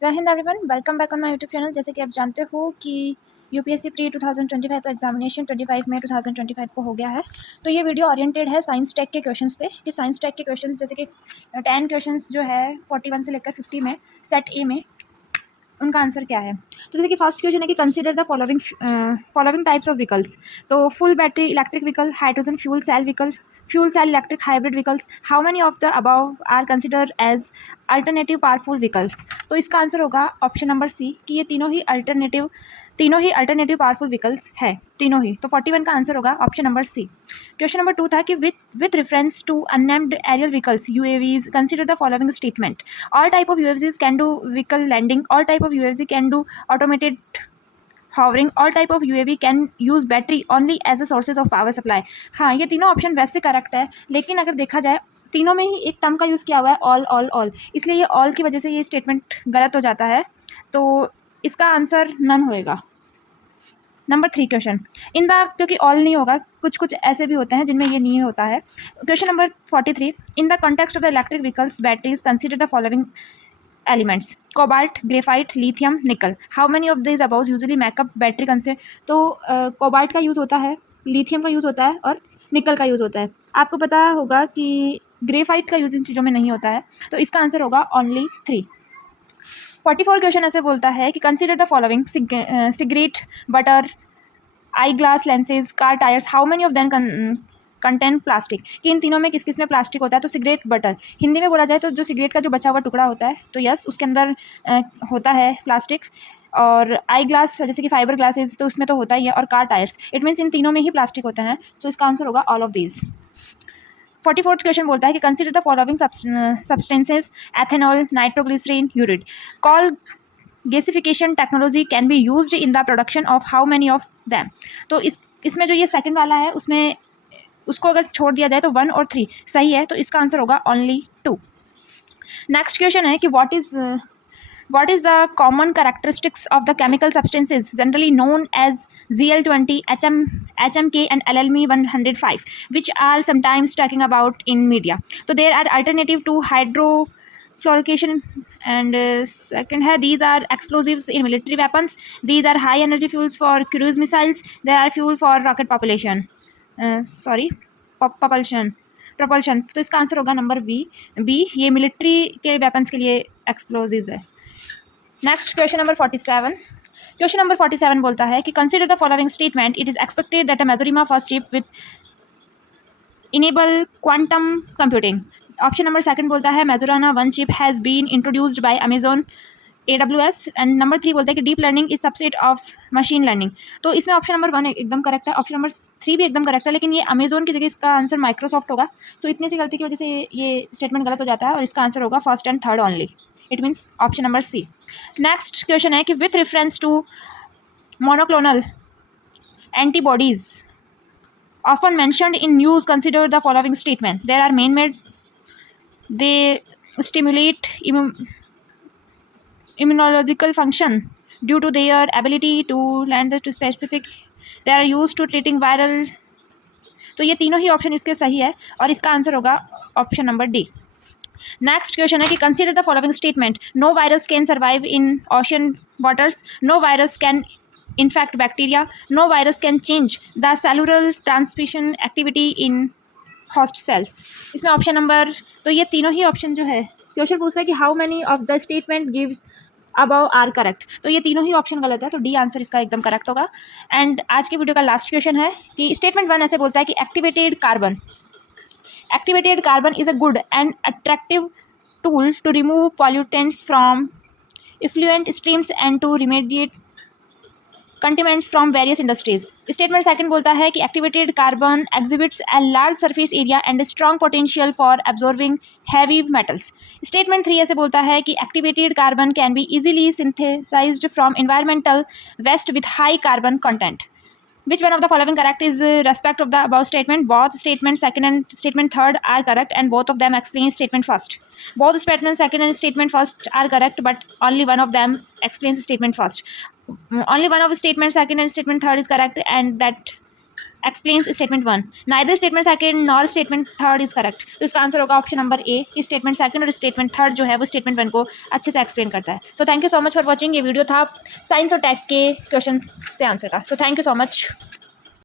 जय Hind everyone, welcome back on my YouTube channel. जैसे कि आप जानते हो कि यूपीएससी प्री 2025 का एग्जामिनेशन 25 मई 2025 को हो गया है। तो ये वीडियो ओरिएंटेड है साइंस टेक के क्वेश्चंस पे कि साइंस टेक के क्वेश्चंस जैसे कि 10 क्वेश्चंस जो है 41 से लेकर 50 में सेट ए में उनका आंसर क्या है। तो जैसे कि फर्स्ट क्वेश्चन है कि consider the following types of vehicles. तो full battery electric vehicle, hydrogen fuel cell vehicle, fuel cell electric hybrid vehicles, how many of the above are consider as alternative powerful vehicles. तो इसका answer होगा option number सी कि ये तीनों ही alternative powerful vehicles है, तीनों ही। तो 41 का आंसर होगा option number c. Question number 2 था कि with reference to unnamed aerial vehicles UAVs consider the following statement. All type of UAVs can do vehicle landing, all type of UAV can do automated hovering, all type of UAV can use battery only as a sources of power supply। हाँ, ये तीनों option वैसे correct है, लेकिन अगर देखा जाए तीनों में ही एक टर्म का यूज़ किया हुआ है ऑल ऑल ऑल, इसलिए ये ऑल की वजह से ये स्टेटमेंट गलत हो जाता है। तो इसका आंसर नन होएगा। नंबर 3 क्वेश्चन इन द, क्योंकि ऑल नहीं होगा, कुछ कुछ ऐसे भी होते हैं जिनमें ये नहीं होता है। Question number 43 in the context of the electric vehicles batteries consider the following elements: cobalt, graphite, lithium, nickel. How many of this about usually make up battery consider. तो कोबाल्ट का यूज़ होता है, लिथियम का यूज़ होता है और निकल का यूज़ होता है। आपको पता होगा कि ग्रेफाइट का यूज़ इन चीज़ों में नहीं होता है, तो इसका आंसर होगा ओनली 3। 44 क्वेश्चन ऐसे बोलता है कि consider the following cigarette, butter, I glass lenses, car tyres, how many of them content plastic. कि इन तीनों में किस किस में प्लास्टिक होता है। तो सिगरेट, बटर, हिंदी में बोला जाए तो जो सिगरेट का जो बचा हुआ टुकड़ा होता है, तो यस उसके अंदर होता है प्लास्टिक। और आई ग्लास जैसे कि फाइबर ग्लासेज, तो उसमें तो होता ही है। और car tyres, it means in तीनों में ही प्लास्टिक होते हैं। सो इसका आंसर होगा all of these. 44th question बोलता है कि consider the following substances: ethanol, nitroglycerine, urea. Coal gasification technology can be used in the production of how many of them. तो इसमें जो ये सेकंड वाला है उसमें उसको अगर छोड़ दिया जाए तो 1 और 3 सही है, तो इसका आंसर होगा ओनली 2। नेक्स्ट क्वेश्चन है कि what is the common characteristics of the chemical substances generally known as ZL20, HMK and LLME 105, which are sometimes talking about in media. So there are alternative to hydrofluorication and second है these are explosives in military weapons, these are high energy fuels for cruise missiles, there are fuel for rocket propulsion। तो इसका answer होगा number b, ये military के weapons के लिए explosives है। Next question number 47। Question number 47 बोलता है कि consider the following statement: it is expected that a Majorana first chip with enable quantum computing. Option number 2 बोलता है Majorana 1 chip has been introduced by Amazon AWS। And number 3 बोलता है कि deep learning is subset of machine learning. तो इसमें option number 1 एकदम correct है, option number 3 भी एकदम करेक्ट है, लेकिन ये अमेजोन की जगह इसका आंसर माइक्रोसॉफ्ट होगा। सो इतनी सी गलती की वजह से ये स्टेटमेंट गलत हो जाता है और इसका आंसर होगा first and third only, it means option number c. Next question है कि with reference to monoclonal antibodies often mentioned in news consider the following statement: there are man-made, they stimulate immunological function due to their ability to land to specific, they are used to treating viral। तो ये तीनों ही option इसके सही है और इसका answer होगा option number d. Next question है कि consider the following statement: no virus can survive in ocean waters, no virus can infect bacteria, no virus can change the cellular transmission activity in host cells. इसमें option number, तो ये तीनों ही option जो है question पूछता है कि how many of the statement gives above are correct, तो ये तीनों ही ऑप्शन गलत है, तो डी आंसर इसका एकदम करेक्ट होगा। एंड आज की वीडियो का लास्ट क्वेश्चन है कि स्टेटमेंट 1 ऐसे बोलता है कि activated carbon is a good and attractive tool to remove pollutants from effluent streams and to remediate contaminants from various industries। Statement 2 बोलता है कि activated carbon exhibits a large surface area and a strong potential for absorbing heavy metals। Statement 3 ऐसे बोलता है कि activated carbon can be easily synthesized from environmental waste with high carbon content। Which one of the following correct is respect of the above statement? Both statement 2 and statement 3 are correct and both of them explain statement 1. Both statement 2 and statement 1 are correct, but only one of them explains statement 1. Only one of statement 2 and statement 3 is correct, and that explains statement 1, neither statement second nor statement third is correct. तो इसका answer होगा option number A, कि statement second और statement third जो है वो statement 1 को अच्छे से एक्सप्लेन करता है। So thank you so much for watching. ये वीडियो था साइंस और टेक के क्वेश्चन के आंसर का। So thank you so much.